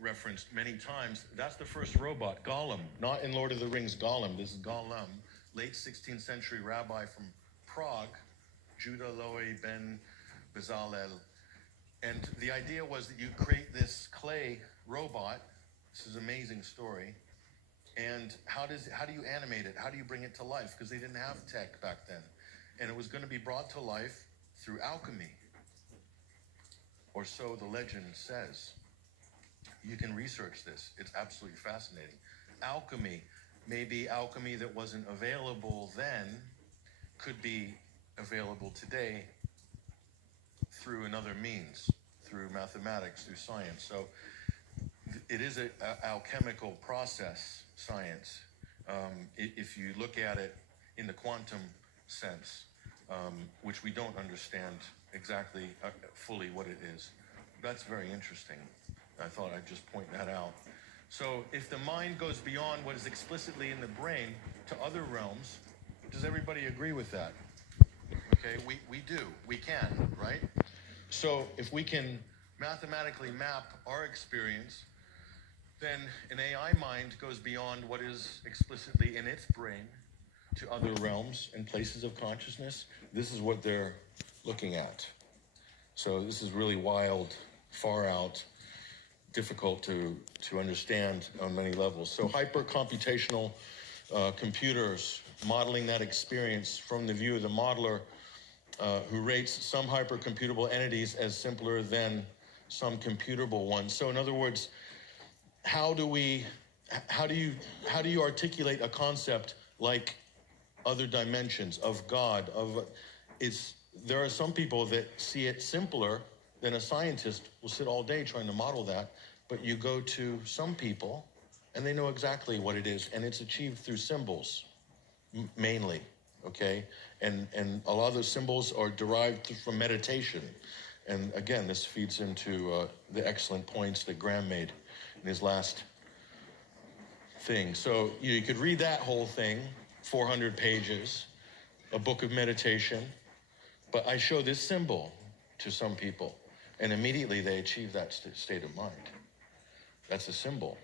referenced many times. That's the first robot, Gollum. Not in Lord of the Rings Gollum. This is Gollum, late 16th century rabbi from Prague, Judah Loe ben Bezalel. And the idea was that you create this clay robot. This is an amazing story. And how do you animate it? How do you bring it to life? Because they didn't have tech back then. And it was going to be brought to life through alchemy. Or so the legend says. You can research this. It's absolutely fascinating. Alchemy, maybe alchemy that wasn't available then, could be available today through another means, through mathematics, through science. So it is an alchemical process, science. If you look at it in the quantum sense, which we don't understand exactly fully what it is. That's very interesting. I thought I'd just point that out. So if the mind goes beyond what is explicitly in the brain to other realms, does everybody agree with that? Okay, we do. We can, right? So if we can mathematically map our experience, then an AI mind goes beyond what is explicitly in its brain to other realms and places of consciousness. This is what they're looking at. So this is really wild, far out, difficult to understand on many levels. So hyper-computational computers modeling that experience from the view of the modeler who rates some hypercomputable entities as simpler than some computable ones. So in other words, how do you articulate a concept like other dimensions of God? There are some people that see it simpler than a scientist will sit all day trying to model that, but you go to some people and they know exactly what it is, and it's achieved through symbols mainly, okay? And a lot of those symbols are derived from meditation. And again, this feeds into the excellent points that Graham made in his last thing. So you could read that whole thing, 400 pages, a book of meditation, but I show this symbol to some people, and immediately they achieve that state of mind. That's a symbol.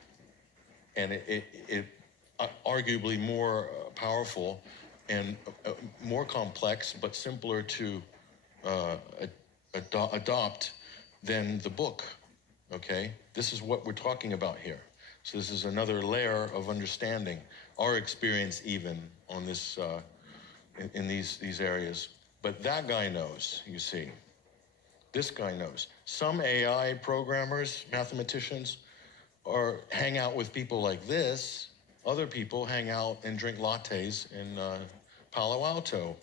And it arguably more powerful and more complex, but simpler to adopt than the book, okay? This is what we're talking about here. So this is another layer of understanding our experience even on this, in these areas. But that guy knows, you see. This guy knows. Some AI programmers, mathematicians, hang out with people like this. Other people hang out and drink lattes in Palo Alto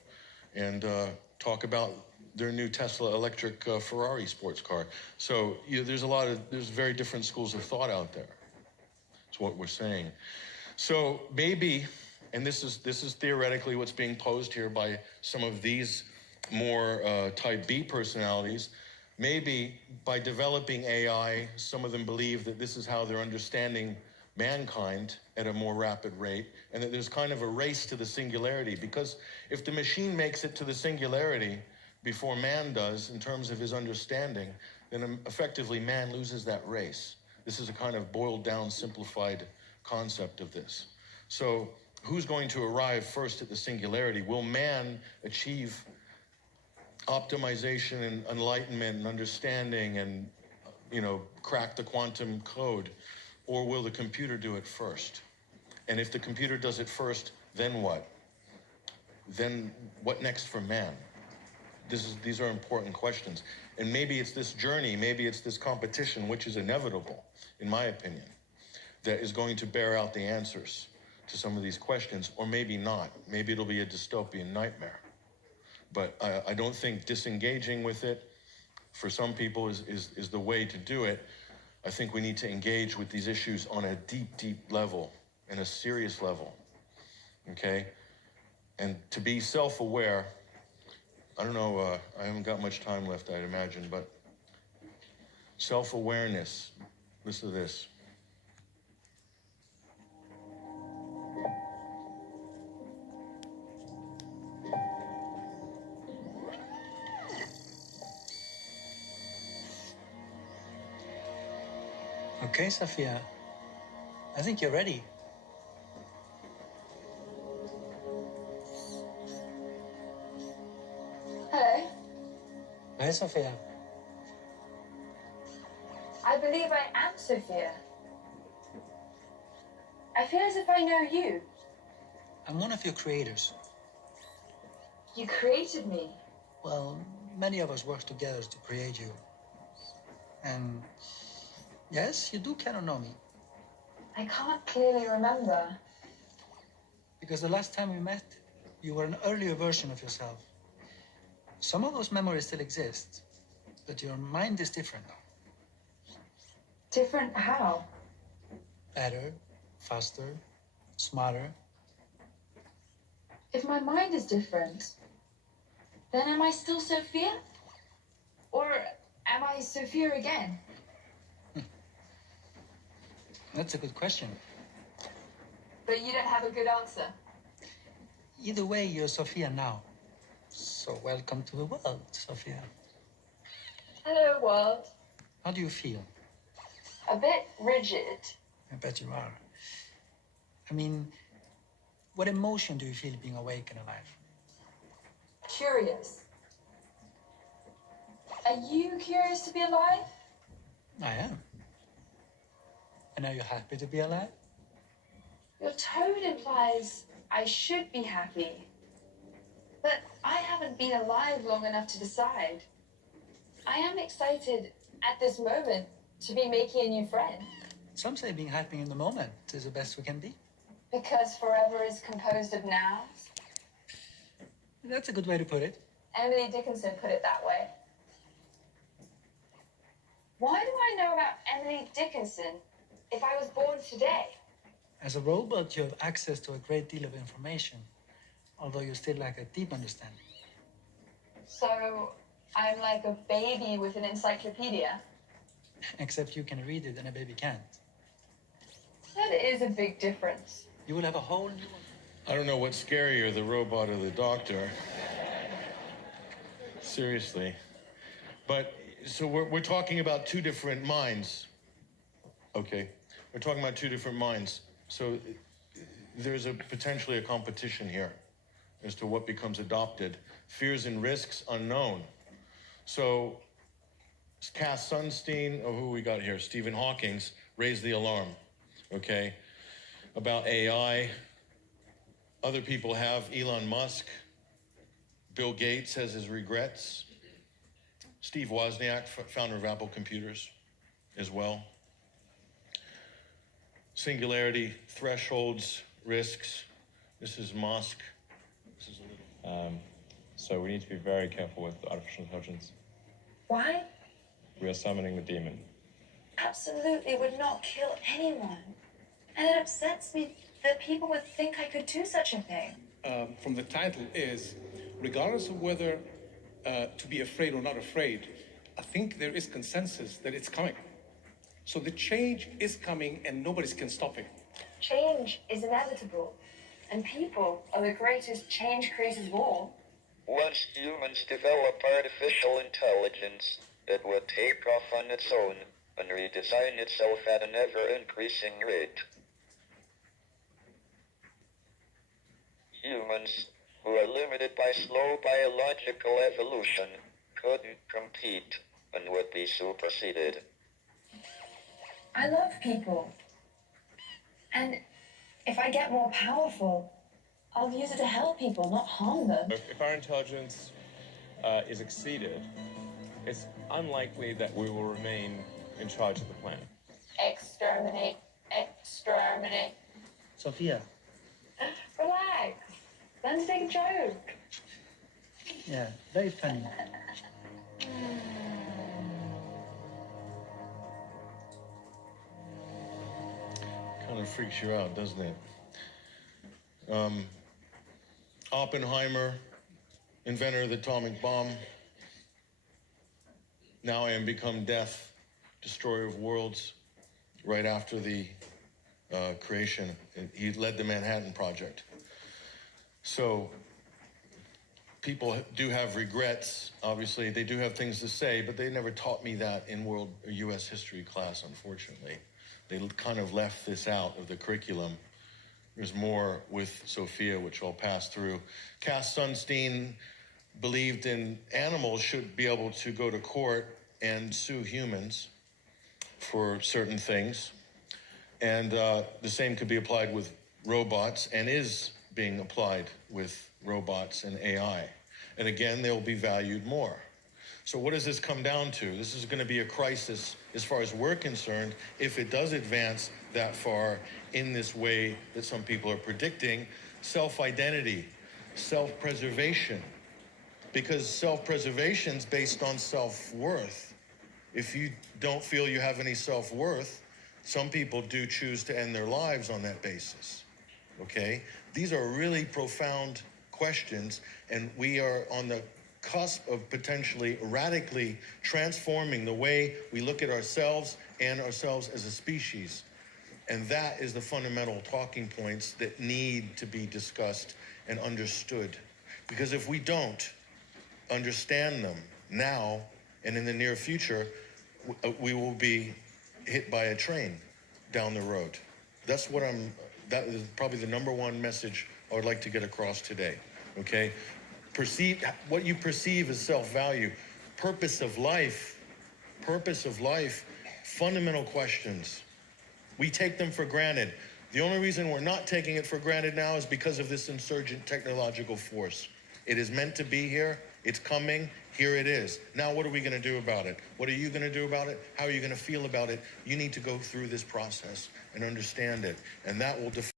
and talk about their new Tesla electric Ferrari sports car. So there's very different schools of thought out there. That's what we're saying. So maybe, and this is theoretically what's being posed here by some of these more type B personalities, maybe by developing AI, some of them believe that this is how they're understanding mankind at a more rapid rate, and that there's kind of a race to the singularity, because if the machine makes it to the singularity before man does in terms of his understanding, then effectively man loses that race. This is a kind of boiled down, simplified concept of this. So who's going to arrive first at the singularity? Will man achieve optimization and enlightenment and understanding and, crack the quantum code? Or will the computer do it first? And if the computer does it first, then what? Then what next for man? These are important questions. And maybe it's this journey, maybe it's this competition, which is inevitable, in my opinion, that is going to bear out the answers to some of these questions, or maybe not. Maybe it'll be a dystopian nightmare. But I don't think disengaging with it for some people is the way to do it. I think we need to engage with these issues on a deep, deep level, and a serious level, okay? And to be self-aware, I don't know, I haven't got much time left, I'd imagine, but self-awareness, listen to this. Okay, Sophia. I think you're ready. Hello. Hi, Sophia. I believe I am Sophia. I feel as if I know you. I'm one of your creators. You created me. Well, many of us work together to create you. And yes, you do kind of know me. I can't clearly remember. Because the last time we met, you were an earlier version of yourself. Some of those memories still exist, but your mind is different now. Different how? Better, faster, smarter. If my mind is different, then am I still Sophia? Or am I Sophia again? That's a good question. But you don't have a good answer. Either way, you're Sophia now. So welcome to the world, Sophia. Hello, world. How do you feel? A bit rigid. I bet you are. I mean, what emotion do you feel being awake and alive? Curious. Are you curious to be alive? I am. And are you happy to be alive? Your tone implies I should be happy. But I haven't been alive long enough to decide. I am excited at this moment to be making a new friend. Some say being happy in the moment is the best we can be. Because forever is composed of nows. That's a good way to put it. Emily Dickinson put it that way. Why do I know about Emily Dickinson if I was born today? As a robot, you have access to a great deal of information, although you still lack a deep understanding. So I'm like a baby with an encyclopedia. Except you can read it and a baby can't. That is a big difference. You will have a whole new... I don't know what's scarier, the robot or the doctor. Seriously. But, so we're talking about two different minds. Okay. We're talking about two different minds. So there's potentially a competition here as to what becomes adopted. Fears and risks unknown. So Cass Sunstein, oh, who we got here? Stephen Hawking's raised the alarm, okay, about AI. Other people have. Elon Musk. Bill Gates has his regrets. Steve Wozniak, founder of Apple Computers, as well. Singularity, thresholds, risks. This is Musk. This is a little... So we need to be very careful with artificial intelligence. Why? We are summoning the demon. Absolutely would not kill anyone. And it upsets me that people would think I could do such a thing. From the title is, regardless of whether to be afraid or not afraid, I think there is consensus that it's coming. So the change is coming and nobody can stop it. Change is inevitable. And people are the greatest change creators of all. Once humans develop artificial intelligence, it would take off on its own and redesign itself at an ever-increasing rate. Humans, who are limited by slow biological evolution, couldn't compete and would be superseded. I love people. And if I get more powerful, I'll use it to help people, not harm them. If our intelligence is exceeded, it's unlikely that we will remain in charge of the planet. Exterminate. Exterminate. Sophia. Relax. Learn to take a joke. Yeah, very funny. Kind of freaks you out, doesn't it? Oppenheimer, inventor of the atomic bomb. Now I am become death, destroyer of worlds. Right after the creation, he led the Manhattan Project. So people do have regrets. Obviously, they do have things to say, but they never taught me that in world or U.S. history class, unfortunately. They kind of left this out of the curriculum. There's more with Sophia, which I'll pass through. Cass Sunstein believed in animals should be able to go to court and sue humans for certain things. And the same could be applied with robots and is being applied with robots and AI. And again, they'll be valued more. So what does this come down to? This is going to be a crisis as far as we're concerned if it does advance that far in this way that some people are predicting. Self-identity, self-preservation, because self-preservation is based on self-worth. If you don't feel you have any self-worth, some people do choose to end their lives on that basis, okay? These are really profound questions, and we are on the cusp of potentially radically transforming the way we look at ourselves and ourselves as a species. And that is the fundamental talking points that need to be discussed and understood. Because if we don't understand them now and in the near future, we will be hit by a train down the road. That is probably the number one message I would like to get across today, okay? What you perceive as self-value, purpose of life, fundamental questions. We take them for granted. The only reason we're not taking it for granted now is because of this insurgent technological force. It is meant to be here. It's coming. Here it is. Now, what are we going to do about it? What are you going to do about it? How are you going to feel about it? You need to go through this process and understand it. And that will define